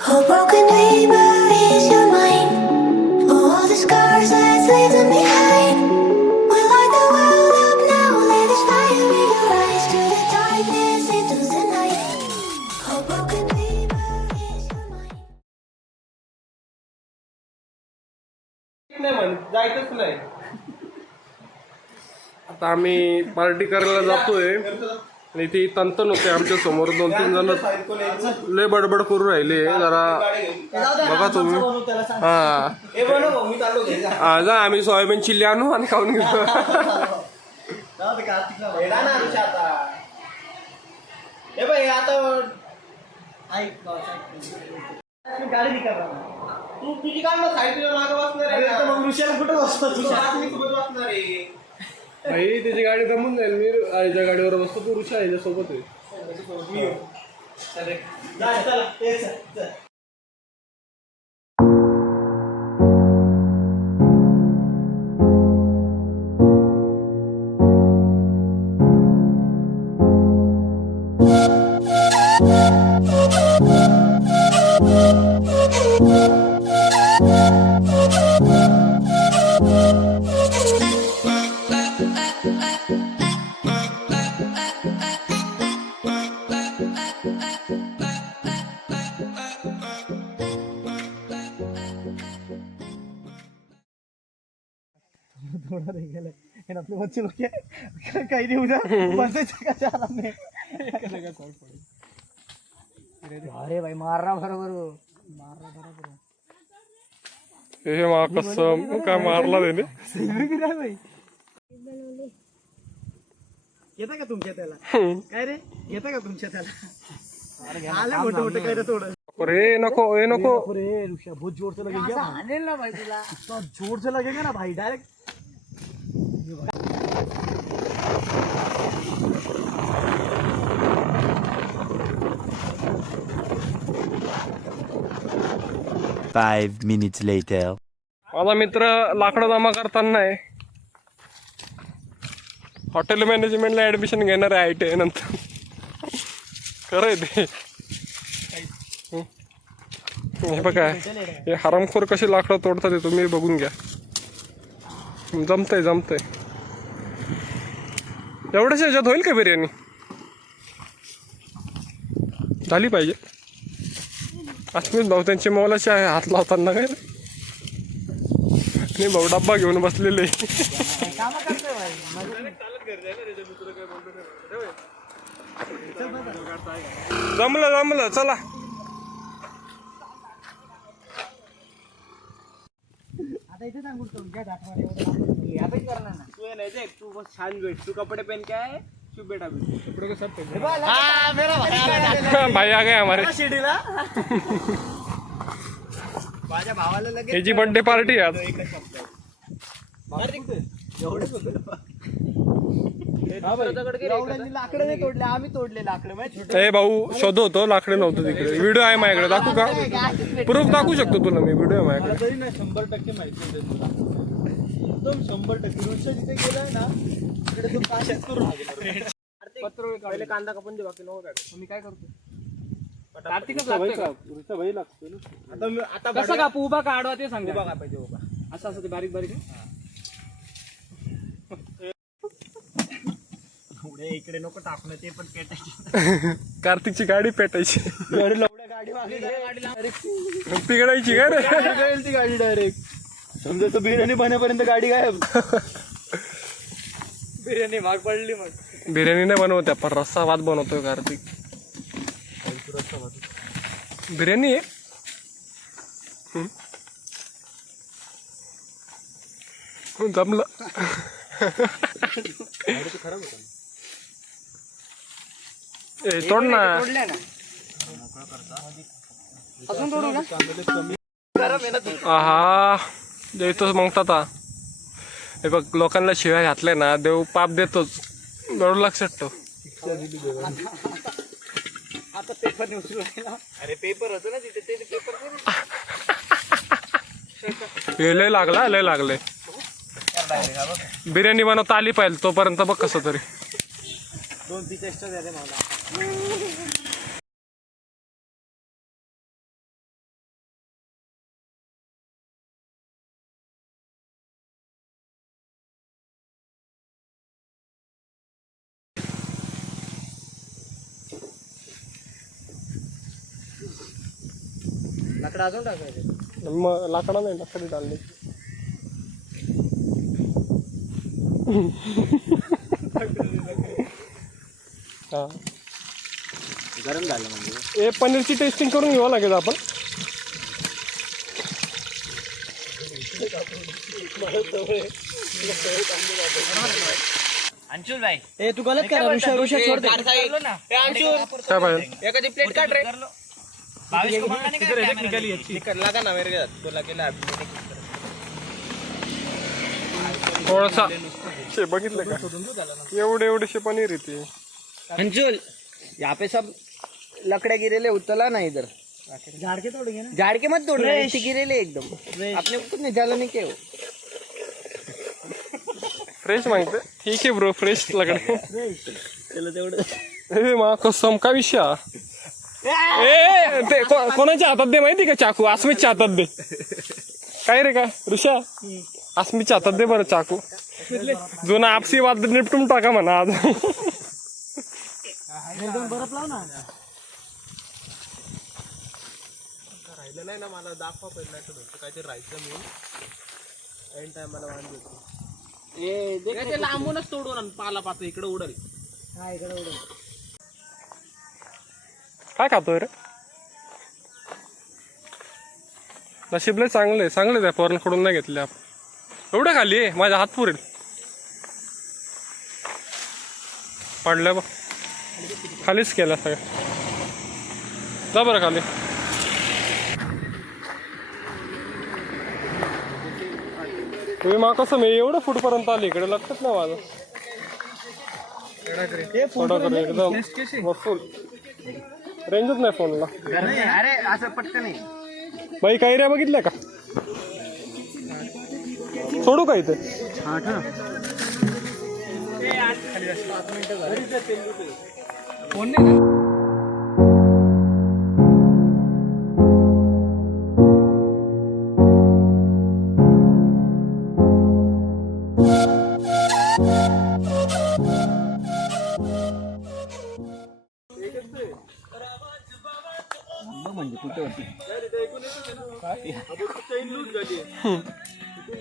A broken dreamer is your mind. For all the scars that leave them behind. We light the world up now. Let this fire in your eyes. To the darkness, into the night. A broken dreamer is your mind. नाही म्हण जायचंच नाही. आता आम्ही party करायला जातोय आणि ती तंतन होते आमच्या समोर 2-3 जण लय बडबड करू राहिले जरा बघा तुम्ही. हा जा आम्ही सोयाबीन चिल्ली आणू आणि खाऊन घेऊ. गाडी निघा तू तुझी काय मग साईडला मागे बसणार आहे ना मग ऋषाला कुठं बसतो तुझ्या मी सोबत बसणार आहे भाई त्याची गाडी जमून जाईल मी आईच्या गाडीवर बसतो तू ऋषा याच्या सोबत आहे. चला. थोड़ा रह गया है अपने बच्चे लोग क्या कहीं नहीं उधर बंदे का जा रहा है अरे भाई मार रहा बरोबर हे मा कसम काय मारला त्याने. भाई येता का तुमच्या त्याला काय रे येता का तुमच्या त्याला आले मोठे मोठे काय रे थोडं अरे नको ए नको अरे ऋषा बहुत जोर से लगेगा आनेल ना भाई तुला तो जोर से लगेगा ना भाई डायरेक्ट Five minutes later. माझा मित्र लाकडं जमा करताना आहे हॉटेल मॅनेजमेंटला ऍडमिशन घेणार आहे ITI नंतर. खरं आहे ते. हे बघा हे हरामखोर कसे लाकडं तोडतात ते तुम्ही बघून घ्या. जमतंय एवढ्याच ह्याच्यात होईल का बिर्याणी झाली पाहिजे. अस्मित भाऊ त्यांचे मौलाचे आहे हात लावताना काय नाही भाऊ डब्बा घेऊन बसलेले. जमलं चला. आता इथे सांगू तुमच्या आठवणी यावेच करणार ना तू नाही जे तू बस छान भेट तू कपडे पहन के आए तू बेटा कपड़े के साथ हां मेरा भाई आ गए हमारे शिडीला माझ्या भावाला लगेच याची बर्थडे पार्टी आहे आज. लाकडं नाही तोडले आम्ही तोडले लाकडं ए भाऊ शोधो होतो लाकडे नव्हतं तिकडे. व्हिडिओ आहे माझ्याकडे दाखवू का प्रूफ दाखवू शकतो तुला मी व्हिडिओ आहे माझ्याकडे. तरी नाही 100% माहिती आहे तुला एकदम 100% ऋषा जिथे गेलाय ना तिकडे तू काशाच करू पत्र पहिले कांदा कापून दे बाकी नको काय मी काय करतो कार्तिकच लागतो भाई लागतो ना आता कसं कापू उभा का आडवा ते सांग. उभा कापायचे उभा असं ते बारीक पुढे इकडे नको टाकणं ते पण पेटायचे. कार्तिकची गाडी पेटायची गाडी पिघडायची काय रे ती गाडी डायरेक्ट समजा बिर्याणी बनण्यापर्यंत गाडी गायब. बिर्याणी भाग पडली मग बिर्याणी नाही बनवत आपण रस्सा भात बनवतोय कार्तिक. बिर्याणी आहे जमलं. ए तोड ना आहा देतोच मग आता. हे बघ लोकांना शिव्या घातल्या ना देव पाप देतोच बरोबर लक्षात ठेव. आता पेपर उचलू अरे पेपर होतो ना तिथे ते पेपर हे लय लागलंय बिर्याणी बनवता आली पाहिजे तोपर्यंत बघ कसं तरी 2 पीस एक्स्ट्रा द्या मला लाकडं अजून टाकायचं. मग लाकडा नाही लाकडी डालली. हा गरम झालं म्हणजे. हे पनीरची टेस्टिंग करून घ्यावं लागेल आपण. अंशुल भाई ए तू गलत कर. ऋषा छोड़ दे ना. ए अंशुल काय पाहिजे एखादी प्लेट काढ रे. 22 को मंगाने का निकाली अच्छी लगा ना मेरे को लगेला. थोडासा शे बघितलं का एवढेशे पनीर येते. अंशुल यहाँ पे सब लकड़े गिरेले उतला ना इधर. झाड़ के तोड़ेंगे ना. झाड़ के मत तोड़ रहे हैं गिरेले एकदम. अपने को कुछ निकाला नहीं क्या. फ्रेश माहिती. ठीक आहे ब्रो फ्रेश लकडे. चलो तेवढं. ए मा कसम काय विषय हा? ए ते कोणाच्या हातात दे माहिती का चाकू. अस्मितच्या हातात दे. काय रे का ऋषा अस्मितच्या हातात दे बरं चाकू. जुना आपसी वाद निपटून टाका म्हणा आज. एकदम बर्फ लाव ना. राहिलं नाही ना मला दाखवा पहिला काहीतरी राहायचं मी ऐन टाइम मला वांदे होते. ते लांबूनच तोडून पाला पाहतो इकडे उडल. हा इकडे उडल. काय खातोय रे. नशीबले चांगले त्या पोरांकडून नाही घेतले आपण. एवढं खाली आहे माझ्या हात पुरेल. पडलं बघ खालीच केलं सगळं. जा बरं खाली. तुम्ही मा कसं मी एवढं फूटपर्यंत आली इकडे लक्षात नाही माझं. एकदम फुल रेंजच नाही फोनला. अरे असं पटकन नाही. बाई कैऱ्या बघितल्या का. सोडू का इथे. फोन नाही ना. म्हणजे कुठे होती.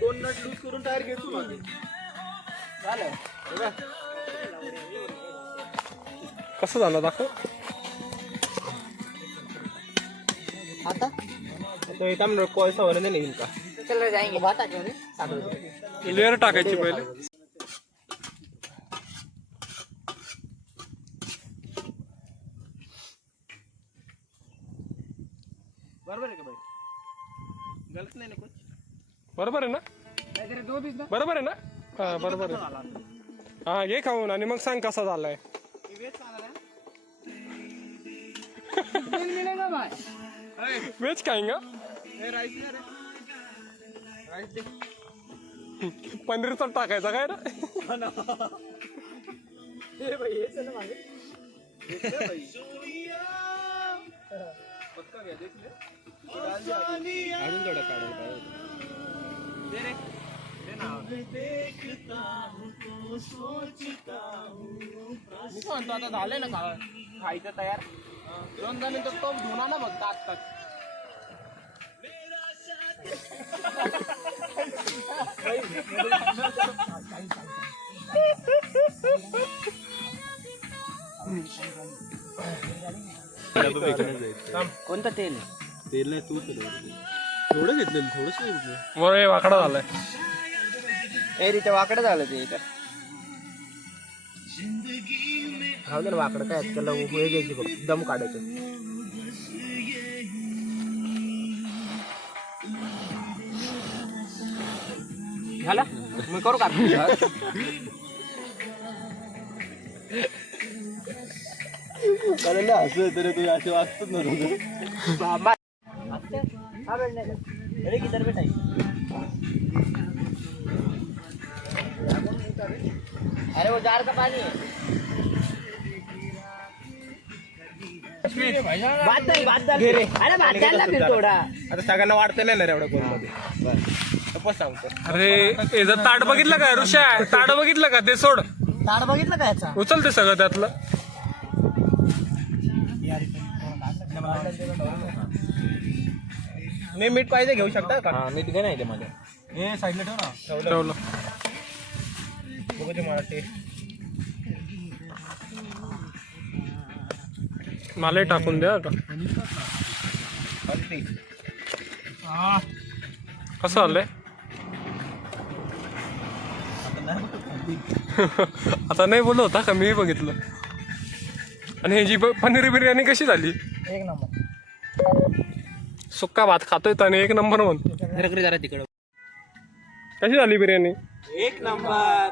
2 नट लूज करून टायर घेतो. कसं झालं दाखव. आता तो एकदम कोळसा वरने निघेल का. चल जाएंगे बात आ लेअर टाकायची पहिले. बरोबर आहे का भाई. गलत नाही ना कुछ. बरोबर आहे ना. बरोबर आहे ना. हा बरोबर आहे. हा घे खाऊन आणि मग सांग कसा झालाय. वेज खाईंगा. पनीरचा टाकायचा काय रे. अजून थोडं काढायला म्हणतो आता झालंय ना खायचं तयार. 2 जण तर टोप धुना ना फक्त आत्ताच. कोणतं तेल. तेल नाही तू थोडं घेतलेलं थोडस. बरं वाकडा झालाय. ते वाकडं झालं ते. खाऊ दे ना वाकडं काय त्याला हे घ्यायची बघ दम काढायचं. झाला मी करू का. असं तरी तू असे वाचतच नव्हतं. अरे वो जार का पानी है. आता सगळ्यांना वाढतं नाही ना एवढ्या कोणमध्ये सांगतो. अरे जर ताट बघितलं का ऋषा. ताट बघितलं का ते सोड. ताड बघितलं का याचा. उचल ते सगळं त्यातलं. मी मीठ पाहिजे घेऊ शकता का? हा मीठ घे नाही ते मध्ये. हे साईडला ठेव ना. ठेवलं. बघू ते मला टेस्ट. मलाही टाकून द्या आता. कसं आलंय? आता नाही बोललो होता का मी बघितलं. आणि ह्याची पनीर बिर्याणी कशी झाली? एक नंबर. सुक्का भात खातोय आणि एक नंबर म्हणतो. जरा तिकडं कशी झाली बिर्याणी? एक नंबर.